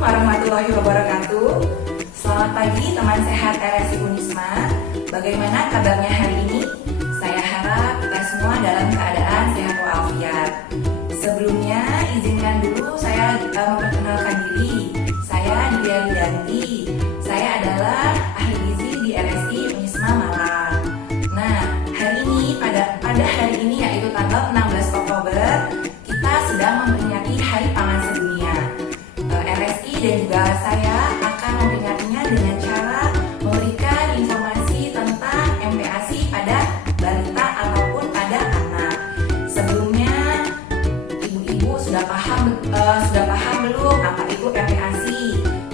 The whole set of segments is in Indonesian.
warahmatullahi wabarakatuh. Selamat pagi teman sehat RSI Unisma. Bagaimana kabarnya hari ini? Saya harap kita semua dalam keadaan sehat walafiat. Sebelumnya izinkan dulu saya memperkenalkan diri. Saya Divya Widanti. Saya adalah ahli gizi di RSI Unisma Malang. Nah, hari ini pada hari ini yaitu tanggal 16 Oktober kita sedang memperingati Hari Pangan Sedunia. RSI dan juga saya akan memperingatinya dengan cara memberikan informasi tentang MPASI pada balita ataupun pada anak. Sebelumnya, ibu-ibu sudah paham belum apa itu MPASI?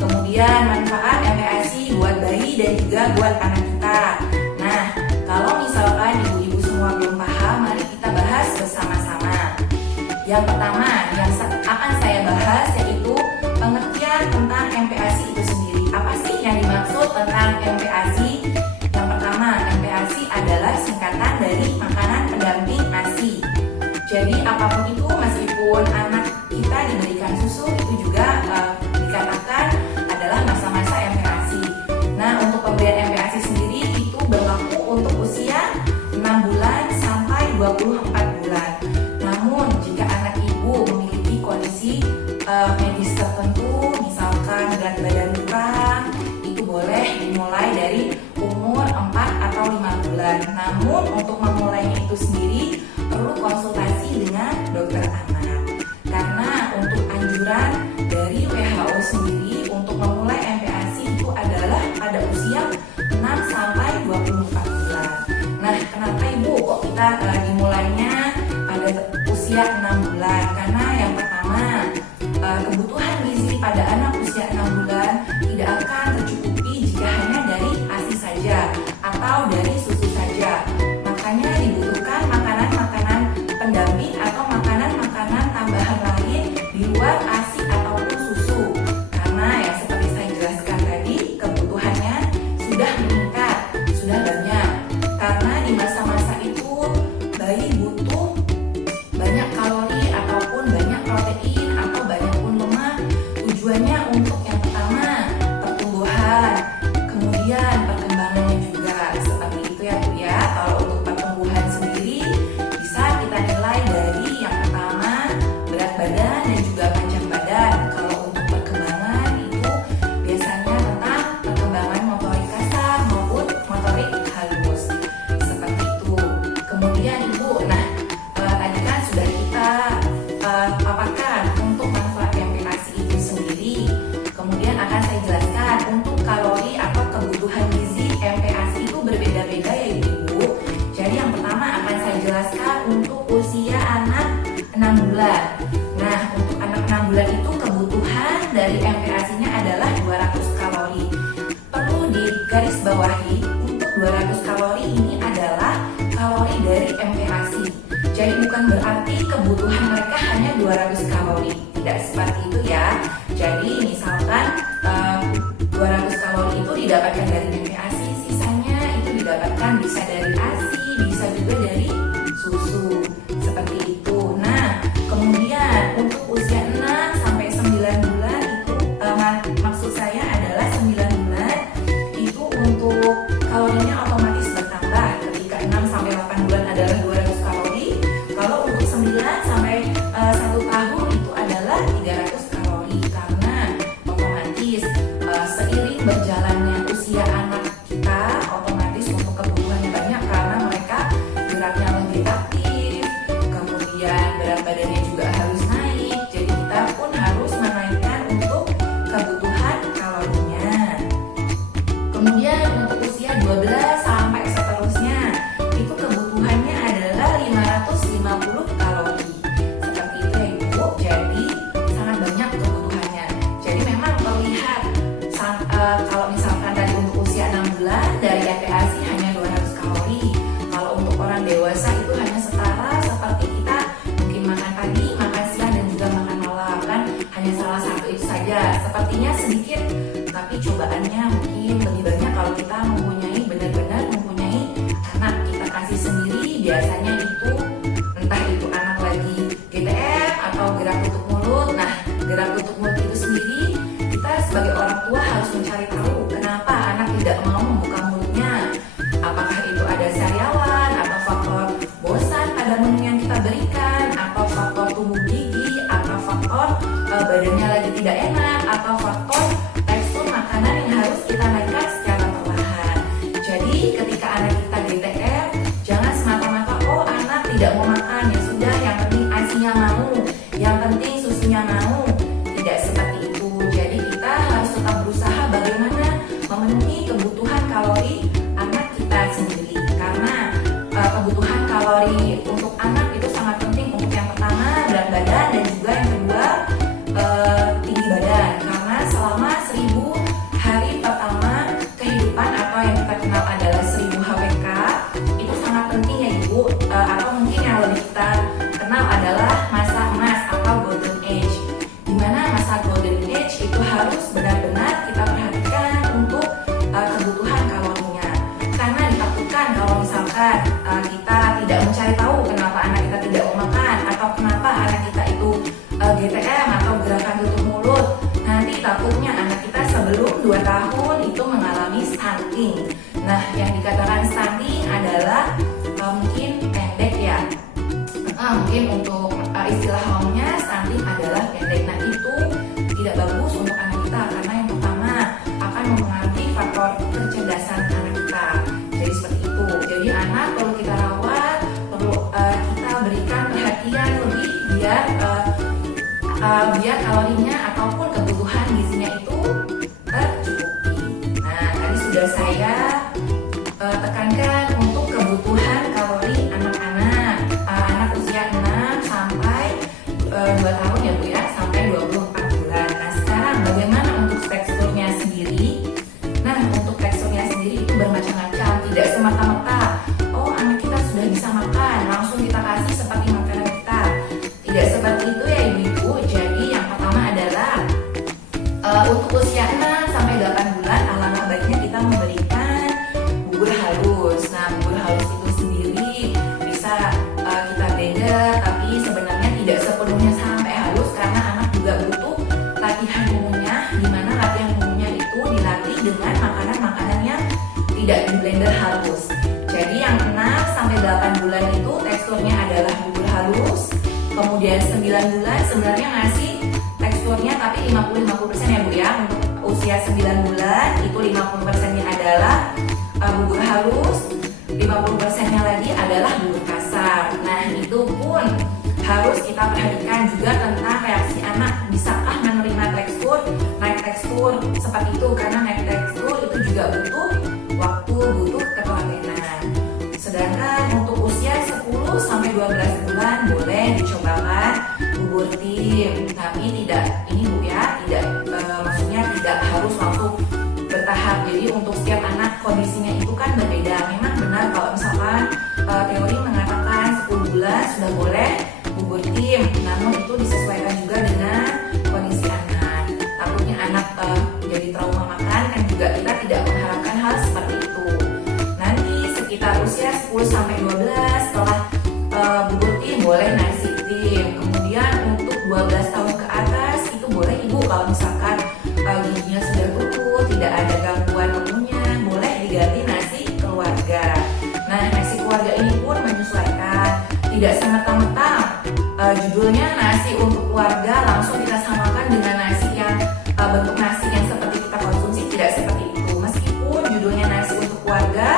Kemudian manfaat MPASI buat bayi dan juga buat anak kita. Nah, kalau misalkan ibu-ibu semua belum paham, mari kita bahas bersama-sama. Yang pertama yang akan saya bahas yaitu pengertian tentang MPASI itu sendiri. Apa sih yang dimaksud tentang MPASI? Yang pertama, MPASI adalah singkatan dari makanan pendamping ASI. Jadi apapun itu, meskipun anak kita diberikan susu, itu juga dikatakan adalah masa-masa MPASI. Nah, untuk pemberian MPASI sendiri itu berlaku untuk usia 6 bulan sampai 24 bulan. Namun, jika anak ibu memiliki kondisi medis tertentu, misalkan berat badan kurang, itu boleh dimulai dari umur 4 atau 5 bulan. Namun, untuk memulainya itu sendiri perlu konsultasi dengan dokter anak. Karena untuk anjuran dari WHO sendiri untuk memulai MPASI itu adalah pada usia 6 sampai 24 bulan. Nah, kenapa ibu kok kita dimulainya pada usia 6 bulan? Karena yang pertama, kebutuhan gizi pada anak usia 6 bulan tidak akan tercukupi jika hanya dari ASI saja atau dari susu saja. Makanya dibutuhkan makanan-makanan pendamping atau makanan-makanan tambahan lain di luar ASI ataupun susu. Karena ya seperti saya jelaskan tadi, kebutuhannya sudah meningkat, sudah banyak. Karena di masa-masa itu bayi butuh banyak kalori ataupun banyak protein atau banyak pun lemak. Tujuannya untuk yang pertama pertumbuhan, kemudian perkembangannya juga. Seperti itu ya Bu ya. Kalau untuk pertumbuhan sendiri bisa kita nilai dari yang pertama berat badan dan juga panjang badan. Kalau untuk perkembangan itu biasanya tentang perkembangan motorik kasar maupun motorik halus. Seperti itu. Kemudian Ibu, tadi kan sudah kita paparkan untuk manfaat MPASI itu sendiri. Kemudian akan saya jelaskan untuk kalori atau kebutuhan gizi MPASI itu berbeda-beda ya Ibu. Jadi yang pertama akan saya jelaskan untuk usia anak 6 bulan. Nah, untuk anak 6 bulan itu kebutuhan dari MPASI-nya adalah 200 kalori. Perlu digarisbawahi, untuk 200 kalori ini adalah kalori dari MPASI. Jadi bukan berarti kebutuhan mereka hanya 200 kalori. Tidak seperti itu ya. Jadi misalkan 200 kalori itu didapatkan dari MPASI, sisanya itu didapatkan bisa dari ASI, bisa juga dari susu. Seperti itu. Nah, kemudian untuk usia 6 sampai 9 bulan itu maksud saya adalah 9 bulan itu untuk kalorinya otomatis bertambah. Ketika 6 sampai 8 bulan adalah 200 kalori. Kalau untuk 9 sampai 1 tahun itu adalah 300 kalori. Karena otomatis seiring berjalannya usia anak kita, otomatis untuk kebutuhannya banyak karena mereka geraknya lebih aktif, kemudian berat badannya juga harus naik. Jadi kita pun harus menaikkan untuk kebutuhan kalorinya. Kemudian untuk usia 12 sampai seterusnya itu kebutuhannya adalah 550 kalori. Seperti itu ya Ibu. Jadi sangat banyak kebutuhannya. Jadi memang terlihat kalau misalkan tadi untuk usia 6 bulan dari MPASI hanya 200 kalori. Kalau untuk orang dewasa itu hanya setara seperti kita mungkin makan pagi, makan siang dan juga makan malam kan, hanya salah satu itu saja. Sepertinya sedikit, tapi cobaannya mungkin lebih banyak kalau kita benar-benar mempunyai anak. Kita kasih sendiri biasanya itu entah itu anak lagi GTM atau gerak tutup mulut. Nah, gerak tutup mulut itu sendiri kita kebutuhan kalori anak kita sendiri, karena kebutuhan kalori untuk anak itu sangat penting. Untuk yang pertama berat badan, dan juga yang kedua tinggi badan, karena selama 1000 hari pertama kehidupan atau yang kita kenal adalah 1000 HWK itu sangat penting ya Ibu, atau mungkin yang lebih kita kenal adalah masa emas atau golden age, dimana masa golden age itu harus benar-benar kita perhatikan untuk kebutuhan kalorinya, karena ditakutkan kalau misalkan kita tidak mencari tahu kenapa anak kita tidak mau makan, atau kenapa anak kita itu GTM atau gerakan tutup mulut, nanti takutnya anak kita sebelum 2 tahun itu mengalami stunting. Nah, yang dikatakan stunting adalah mungkin pendek ya, mungkin untuk istilah awamnya stunting adalah pendek. Nah, itu tidak bagus untuk anak kita, karena yang pertama akan mempengaruhi faktor kecerdasan anak kita. Jadi seperti itu. Jadi anak perlu kita rawat, perlu kita berikan perhatian lebih biar kalorinya ataupun kebutuhan gizinya itu tercukupi. Nah, tadi sudah saya tekankan untuk kebutuhan kalori anak-anak, anak usia 6 sampai 2 tahun ya Bu ya, sampai 24 bulan. Nah, sekarang bagaimana untuk teksturnya sendiri? Nah, untuk teksturnya sendiri itu bermacam-macam, tidak semata-mata oh anak kita sudah bisa makan langsung kita kasih seperti makanan kita. Tidak seperti itu ya Ibu-ibu. Jadi yang pertama adalah untuk usia 6 sampai 8 bulan alangkah baiknya kita memberikan bubur halus. Nah, bubur halus itu sendiri bisa kita blender, tapi sebenarnya tidak sepenuhnya sampai halus, karena anak juga butuh latihan umumnya, di mana latihan umumnya itu dilatih dengan makanan-makanan yang tidak di blender halus. Jadi yang 6 sampai 8 bulan itu teksturnya adalah bubur halus. Kemudian 9 bulan sebenarnya ngasih teksturnya tapi 50-50% ya Bu ya. Untuk usia 9 bulan itu 50%-nya adalah bubur halus, 50%-nya lagi adalah bubur kasar. Nah, itu pun harus kita perhatikan juga tentang reaksi anak, bisakah menerima tekstur, naik tekstur seperti itu, karena naik tekstur itu juga butuh waktu, butuh ketelatenan. Sedangkan untuk usia 10 sampai 12 bulan boleh dicobakan bubur tim, tapi tidak ini Bu ya, tidak maksudnya tidak harus langsung bertahap. Jadi untuk setiap anak kondisinya itu kan berbeda. Memang benar kalau misalkan teori mengatakan 10 bulan sudah boleh bubur tim, namun itu disesuaikan juga dengan kondisi anak. Takutnya anak jadi trauma makan, kan juga kita tidak mengharapkan hal seperti itu. Nanti sekitar usia 10 sampai 12 setelah bubur tim boleh nasi tim. Kemudian untuk 12 tahun ke atas itu boleh Ibu kalau misalkan giginya sudah tumbuh, tidak ada gangguan menunya, boleh diganti nasi keluarga. Nah, nasi keluarga ini pun menyesuaikan, tidak semata-mata judulnya nasi untuk keluarga langsung kita samakan dengan nasi yang bentuk nasi yang seperti kita konsumsi, tidak seperti itu. Meskipun judulnya nasi untuk keluarga,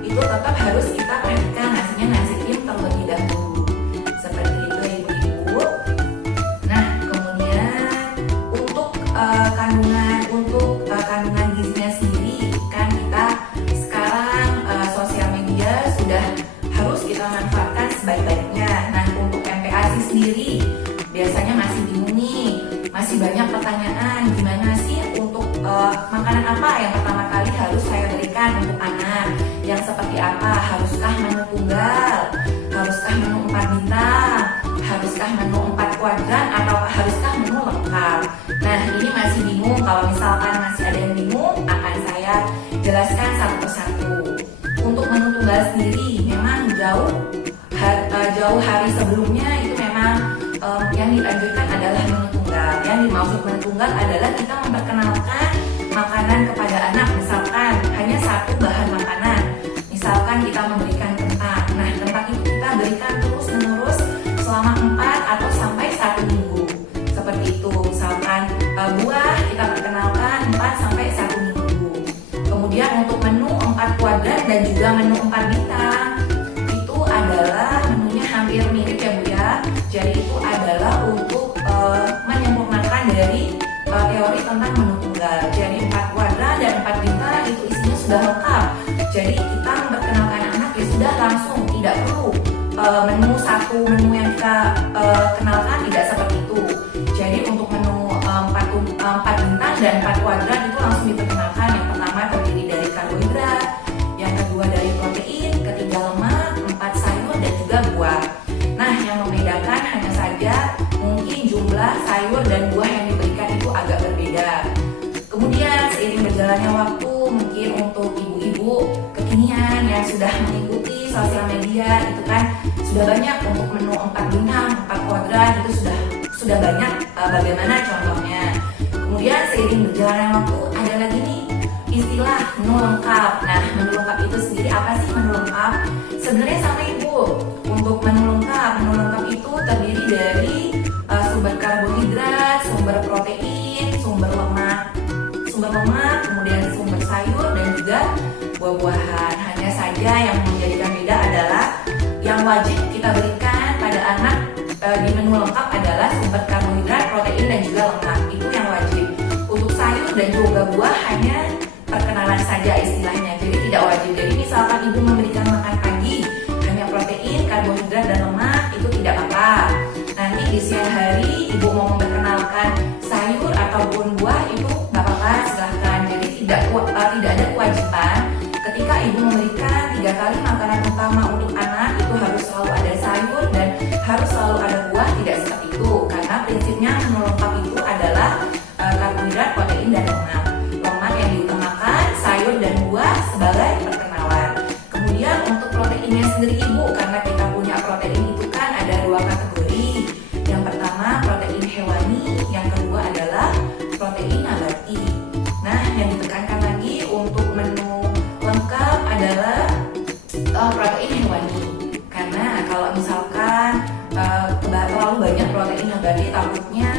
itu tetap harus kita perhatikan nasinya nasi tim terlebih dahulu. Seperti itu ya Ibu-ibu. Nah, kemudian untuk kandungan gizinya sendiri, kan kita sekarang sosial media sudah harus kita manfaatkan sebaik-baiknya. Nah, untuk MPASI sendiri biasanya masih bingung nih, masih banyak pertanyaan, gimana sih untuk makanan apa yang pertama kali harus saya berikan untuk anak, yang seperti apa, haruskah menu tunggal, haruskah menu 4 bintang, haruskah menu 4 kuadran, atau haruskah menu lengkap. Nah, ini masih bingung. Kalau misalkan masih ada yang bingung, akan saya jelaskan satu persatu. Untuk menu tunggal sendiri memang jauh hari sebelumnya itu memang yang dianjurkan adalah menu tunggal. Yang dimaksud menu tunggal adalah kita memperkenalkan makanan kepada anak, misalkan hanya satu bahan makanan. Misalkan kita memberikan kentang. Nah, kentang itu kita berikan terus-menerus selama 4 atau sampai 1 minggu. Seperti itu. Misalkan buah kita perkenalkan 4 sampai 1 minggu. Kemudian untuk menu 4 kuadran dan juga menu 4 bintang, itu adalah menunya hampir mirip ya Bu ya. Jadi itu adalah untuk menyempurnakan dari teori tentang menu tunggal. Jadi 4 kuadran dan 4 bintang itu isinya sudah lengkap. Jadi kita memperkenalkan anak ya sudah langsung, tidak perlu menu satu menu yang kita kenalkan, tidak seperti itu. Jadi untuk menu 4 bintang dan 4 kuadrat itu langsung diperkenalkan. Yang pertama terdiri dari karbohidrat, yang kedua dari protein, ketiga lemak, 4 sayur dan juga buah. Nah, yang membedakan hanya saja mungkin jumlah sayur dan buah yang diberikan itu agak berbeda. Kemudian seiring berjalannya waktu, mungkin untuk ibu-ibu kekinian yang sudah mengikuti sosial media itu kan sudah banyak untuk menu 4 bintang, 4 kuadrat itu sudah banyak bagaimana contohnya. Kemudian seiring berjalannya waktu ada lagi nih istilah menu lengkap. Nah, menu lengkap itu sendiri apa sih menu lengkap? Sebenarnya sama Ibu. Untuk menu lengkap itu terdiri dari sumber karbohidrat, sumber protein, sumber lemak, kemudian sumber sayur dan juga buah-buahan. Hanya saja yang menjadikan beda adalah yang wajib kita berikan pada anak di menu lengkap adalah sumber karbohidrat, protein dan juga lemak. Itu yang wajib. Untuk sayur dan juga buah hanya perkenalan saja istilahnya, jadi tidak wajib. Jadi misalkan ibu memberikan makan pagi hanya protein, karbohidrat dan lemak, itu tidak apa-apa. Nanti di siang hari ibu mau memperkenalkan sayur ataupun buah, itu nggak apa-apa, silahkan. Jadi tidak ada kewajiban ketika ibu memberikan 3 kali makanan utama untuk anak itu harus selalu ada sayur dan harus selalu ada buah, tidak seperti itu. Karena prinsipnya menu lengkap itu adalah karbohidrat, protein dan lemak. Lemak yang diutamakan, sayur dan buah sebagai perkenalan. Kemudian untuk proteinnya sendiri ibu, karena kita punya protein itu kan ada 2 kategori. Yang pertama protein hewani, yang kedua adalah protein nabati. Nah, yang ditekankan lagi untuk menu lengkap adalah protein hewani. Karena kalau misalkan terlalu banyak protein nabati, takutnya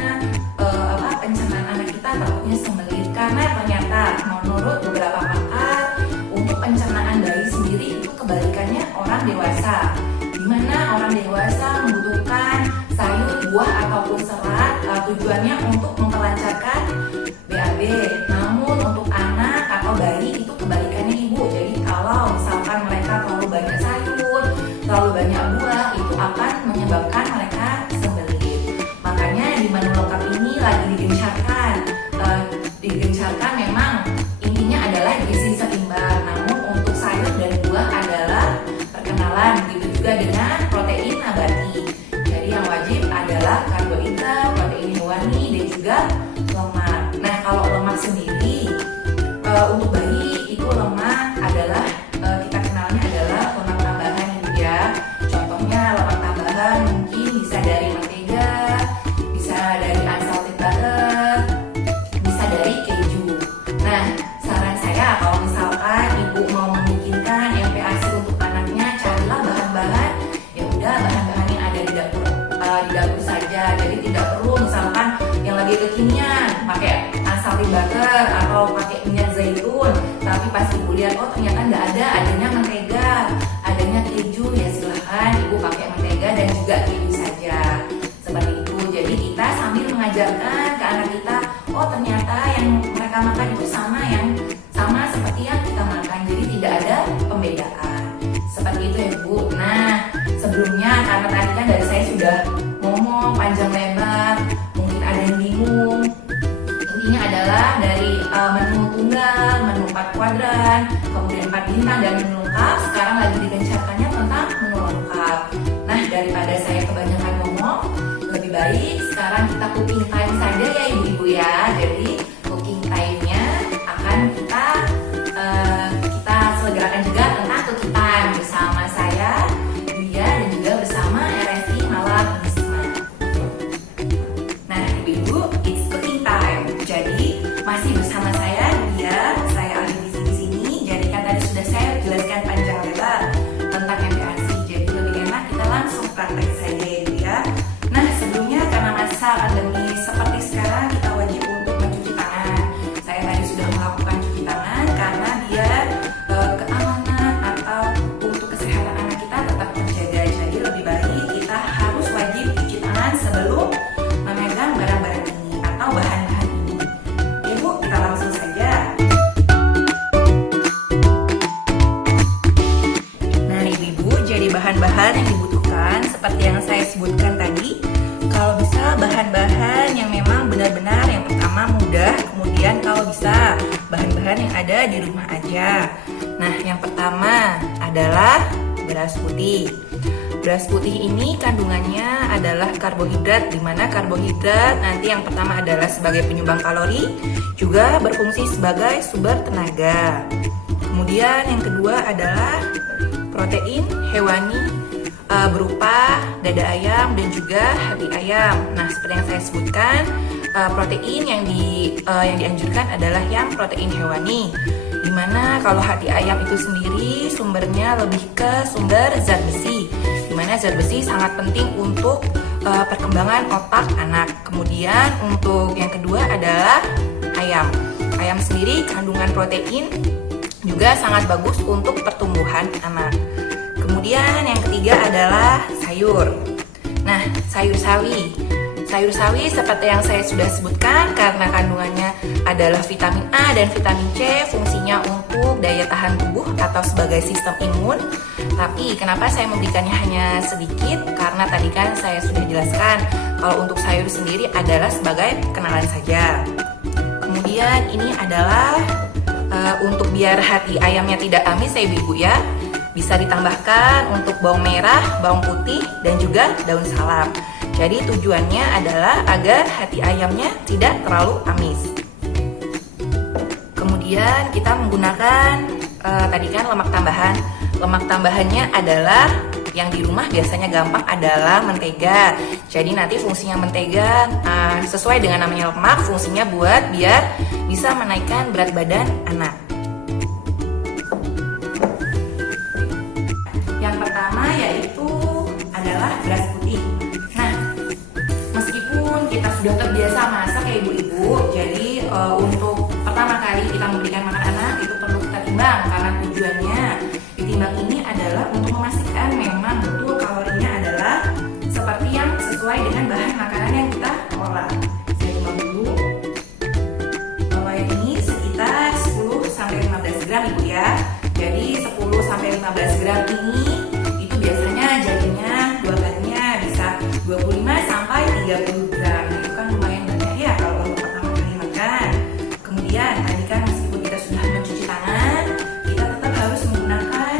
pencernaan anak kita takutnya sembelit. Karena ternyata menurut beberapa pakar, untuk pencernaan bayi sendiri itu kebalikannya orang dewasa, dimana orang dewasa membutuhkan sayur, buah ataupun serat tujuannya untuk memperlancarkan BAB. Namun untuk anak atau bayi itu kebalikannya ibu. Jadi kalau misalkan mereka terlalu banyak sayur, terlalu banyak buah, itu akan menyebabkan mereka sembelit. Makanya di menu lengkap ini lagi digencarkan memang intinya adalah gizi seimbang. Namun untuk sayur dan buah adalah perkenalan, begitu juga dengan protein nabati. Jadi yang wajib adalah karbohidrat, protein hewani dan juga lemak. Nah, kalau lemak sendiri untuk bayi itu lemak adalah kita kenalnya adalah lemak tambahan ya. Contohnya lemak tambahan mungkin bisa dari mentega, bisa dari unsalted butter, bisa dari keju. Nah, saran saya kalau misalkan ibu mau membikinkan MPASI untuk anaknya, carilah bahan-bahan ya udah bahan-bahan yang ada di dapur saja. Jadi tidak perlu misalkan yang lagi kekinian pakai unsalted butter atau pakai minyak zaitun, tapi pas ibu lihat oh ternyata nggak ada, adanya mentega, adanya keju, ya silahkan ibu pakai mentega dan juga keju saja. Seperti itu. Jadi kita sambil mengajarkan ke anak kita, oh ternyata yang mereka makan itu sama seperti yang kita makan. Jadi tidak ada pembedaan. Seperti itu ya Bu. Nah, sebelumnya karena tadi kan dari saya sudah ngomong panjang lebar, mungkin ada yang bingung. Intinya adalah dari menu tunggal, menu 4 kuadran, kemudian 4 bintang dan menu lengkap, sekarang lagi digencarkannya tentang menu lengkap. Nah, daripada saya kebanyakan ngomong, lebih baik sekarang kita cooking time saja ya ibu-ibu ya. Jadi cooking time-nya akan kita selenggarakan juga tentang cooking time bersama saya, Dia, dan juga bersama RSI Malang Unisma. Nah, ibu-ibu, it's cooking time. Jadi masih bersama saya, Dia, saya ahli gizi di sini. Jadi kan tadi sudah saya jelaskan panjang lebar tentang MPASI. Jadi lebih enak kita langsung praktek saja ya ibu ya. Nah, sebelumnya karena masa pandemi seperti sekarang kita wajib untuk mencuci bahan-bahan yang dibutuhkan seperti yang saya sebutkan tadi. Kalau bisa bahan-bahan yang memang benar-benar yang pertama mudah, kemudian kalau bisa bahan-bahan yang ada di rumah aja. Nah, yang pertama adalah beras putih. Beras putih ini kandungannya adalah karbohidrat, di mana karbohidrat nanti yang pertama adalah sebagai penyumbang kalori, juga berfungsi sebagai sumber tenaga. Kemudian yang kedua adalah protein hewani berupa dada ayam dan juga hati ayam. Nah, seperti yang saya sebutkan, protein yang dianjurkan adalah yang protein hewani. Dimana kalau hati ayam itu sendiri sumbernya lebih ke sumber zat besi, dimana zat besi sangat penting untuk perkembangan otak anak. Kemudian untuk yang kedua adalah ayam. Ayam sendiri kandungan protein juga sangat bagus untuk pertumbuhan anak. Kemudian yang ketiga adalah sayur. Nah, sayur sawi. Sayur sawi seperti yang saya sudah sebutkan, karena kandungannya adalah vitamin A dan vitamin C, fungsinya untuk daya tahan tubuh atau sebagai sistem imun. Tapi kenapa saya memberikannya hanya sedikit? Karena tadi kan saya sudah jelaskan kalau untuk sayur sendiri adalah sebagai kenalan saja. Kemudian ini adalah untuk biar hati ayamnya tidak amis ya ibu-ibu ya, bisa ditambahkan untuk bawang merah, bawang putih, dan juga daun salam. Jadi tujuannya adalah agar hati ayamnya tidak terlalu amis. Kemudian kita menggunakan tadi kan lemak tambahan. Lemak tambahannya adalah yang di rumah biasanya gampang adalah mentega. Jadi nanti fungsinya mentega sesuai dengan namanya lemak, fungsinya buat biar bisa menaikkan berat badan anak. Yang pertama yaitu adalah beras putih. Nah, meskipun kita sudah terbiasa masak ya ibu-ibu, jadi untuk pertama kali kita memberikan makan anak itu perlu kita timbang, karena tujuannya ditimbang ini adalah untuk memastikan memang betul kalorinya adalah seperti yang sesuai dengan bahan makanan yang kita olah. Saya timbang dulu. Kalau yang ini sekitar 10-15 gram ibu ya. Jadi 10-15 gram ini itu biasanya jadinya dua kalinya bisa 25-30 gram. Itu kan lumayan banyak ya kalau untuk pertama kali makan. Kemudian tadi kan meskipun kita sudah mencuci tangan, kita tetap harus menggunakan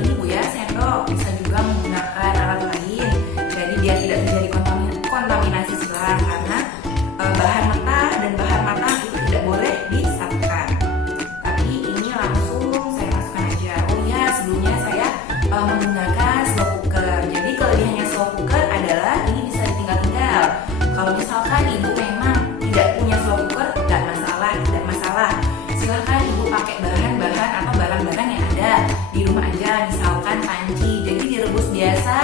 ini bu ya, sendok. Bisa juga menggunakan alat lain. Jadi biar tidak terjadi kontaminasi silang, karena bahan mentah dan bahan matang itu tidak boleh disatukan. Tapi ini langsung saya masukkan aja. Oh iya, sebelumnya saya menggunakan slow cooker. Jadi kelebihannya slow cooker adalah ini bisa ditinggal-tinggal. Kalau misalkan ibu memang tidak punya slow cooker, tidak masalah. Silahkan ibu pakai bahan-bahan atau barang-barang yang ada di rumah aja, misalkan panci. Jadi direbus biasa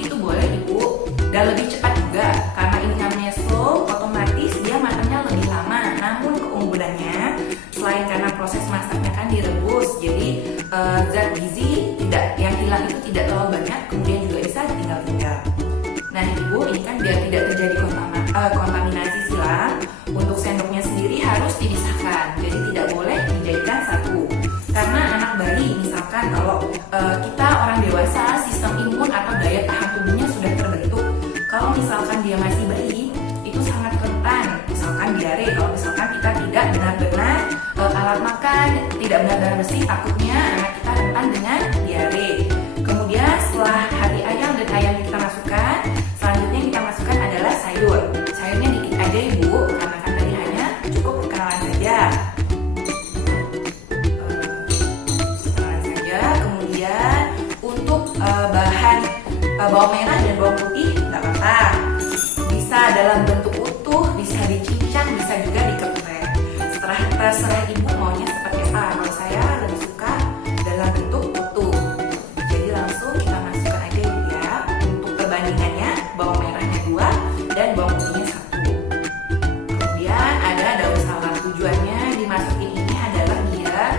itu boleh ibu, dan lebih cepat juga karena ini namanya slow, otomatis dia matangnya lebih lama. Namun keunggulannya selain karena proses masaknya kan direbus, jadi zat gizi yang hilang itu tidak terlalu banyak, kemudian juga bisa ditinggal-tinggal. Nah ibu, ini kan biar tidak terjadi kontaminasi silang, untuk sendoknya sendiri harus dipisahkan, jadi tidak boleh dijadikan satu. Karena anak bayi misalkan kalau kita orang dewasa sistem imun atau daya tahan tubuhnya sudah terbentuk, kalau misalkan dia masih bayi itu sangat rentan misalkan diare. Kalau misalkan kita tidak benar-benar alat makan tidak benar-benar bersih, takutnya anak kita rentan dengan diare. Kemudian setelah hati ayam dan ayam yang kita masukkan, selanjutnya kita masukkan adalah sayur. Sayurnya dikit aja ibu, karena kan tadi hanya cukup perkenalan saja. Kemudian untuk bahan bawang merah dan bawang putih nggak apa-apa, bisa dalam bentuk utuh, bisa dicincang, bisa juga dikeprek. Terserah ibu maunya seperti apa. Kalau saya lebih suka dalam bentuk utuh. Jadi langsung kita masukkan aja ibu ya. Untuk perbandingannya bawang merahnya 2 dan bawang putihnya 1. Kemudian ada daun salam. Tujuannya dimasukin ini adalah biar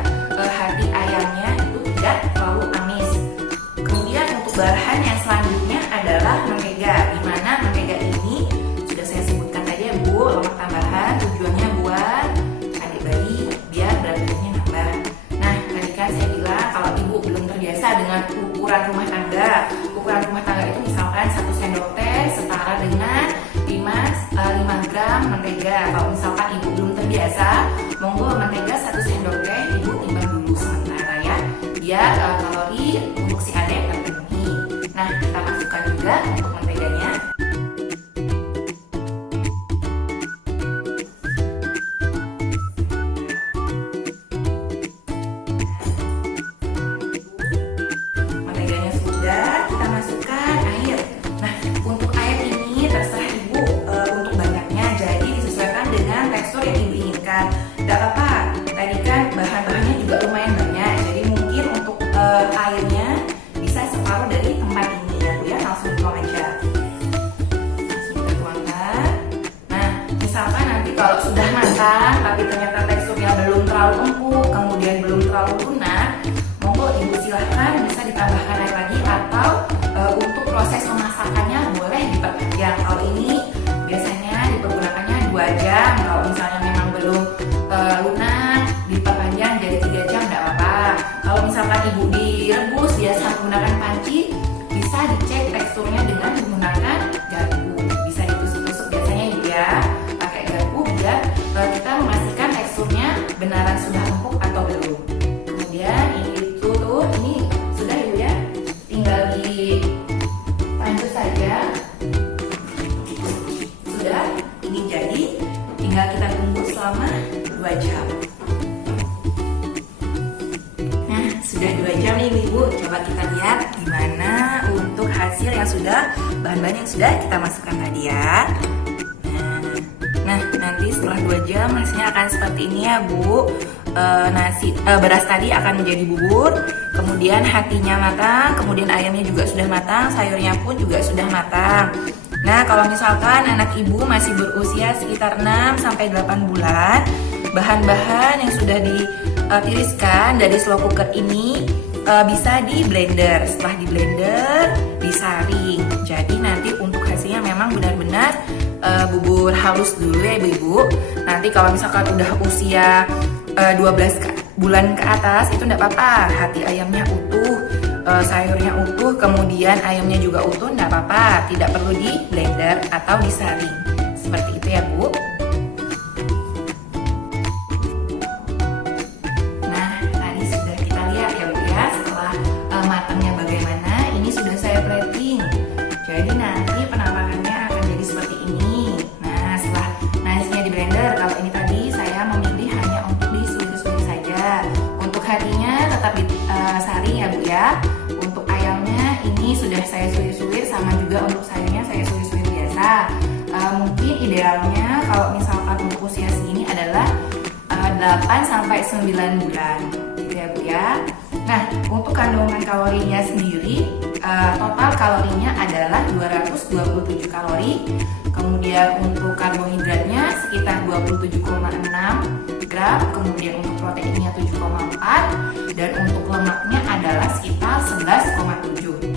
hati ayamnya itu tidak terlalu amis. Kemudian untuk bahan yang selanjutnya adalah mentega, dimana mentega ini sudah saya sebutkan tadi ya bu, lemak tambahan, tujuannya buat adik bayi biar berat badannya nambah. Nah tadi kan saya bilang kalau ibu belum terbiasa dengan ukuran ukuran rumah tangga. Ukuran rumah tangga itu misalkan 1 sendok teh setara dengan 5 gram mentega. Kalau misalkan ibu belum terbiasa, monggo mentega 1 sendok teh ibu timbang dulu sementara ya, biar kalori untuk si adik terpenuhi. Nah, kita masukkan juga untuk menteganya. Menteganya sudah, kita masukkan air. Nah, untuk air ini terserah ibu untuk banyaknya, jadi disesuaikan dengan tekstur yang ibu inginkan. Tidak apa-apa, tadi kan bahan-bahannya juga lumayan banyak, jadi mungkin untuk airnya bisa separuh dari tempat ini ya Bu ya, langsung tuang aja. Langsung kita tuangkan. Nah, misalkan nanti kalau sudah matang tapi ternyata teksturnya belum terlalu empuk, kemudian belum terlalu lunak, monggo ibu silahkan bisa ditambahkan air lagi, atau untuk proses memasakannya boleh diperpanjang. Kalau ini biasanya dipergunakannya 2 jam, kalau misalnya memang belum lunak diperpanjang jadi 3 jam tidak apa-apa. Kalau misalkan ibu direbus biasa menggunakan panci, bisa dicek teksturnya dengan menggunakan garpu, bisa ditusuk-tusuk biasanya ibu ya, pakai garpu biar kita memastikan teksturnya benaran sudah empuk atau belum. Kemudian ini tuh ini sudah ibu ya, tinggal dilanjut saja. Sudah, ini jadi, tinggal kita tunggu selama 2 jam. Nah, sudah 2 jam nih ibu, coba kita lihat gimana untuk hasil yang sudah, bahan-bahan yang sudah kita masukkan tadi ya. Nah, nanti setelah 2 jam hasilnya akan seperti ini ya Bu. Beras tadi akan menjadi bubur, kemudian hatinya matang, kemudian ayamnya juga sudah matang, sayurnya pun juga sudah matang. Nah, kalau misalkan anak ibu masih berusia sekitar 6-8 bulan, bahan-bahan yang sudah ditiriskan dari slow cooker ini bisa di blender. Setelah di blender, disaring. Jadi nanti untuk hasilnya memang benar-benar bubur halus dulu ya ibu-ibu. Nanti kalau misalkan udah usia 12 bulan ke atas itu enggak apa-apa, hati ayamnya utuh, sayurnya utuh, kemudian ayamnya juga utuh, enggak apa-apa, tidak perlu di blender atau disaring. Seperti itu ya Bu. Nah, tadi sudah kita lihat ya Bu ya, setelah matangnya bagaimana, ini sudah saya plating. Jadi nanti penampakannya akan jadi seperti ini. Nah, setelah nasinya di blender, kalau ini tadi saya memilih hanya untuk disuir-suir saja. Untuk hatinya tetap disaring ya Bu ya. Untuk ayamnya ini sudah saya suir-suir, sama juga untuk sayurnya saya suir-suir biasa. Mungkin idealnya kalau misalkan untuk usia segini adalah 8-9 bulan gitu ya Bu ya. Nah, untuk kandungan kalorinya sendiri, total kalorinya adalah 227 kalori. Kemudian untuk karbohidratnya sekitar 27,6 gram, kemudian untuk proteinnya 7,4, dan untuk lemaknya adalah sekitar 11,7.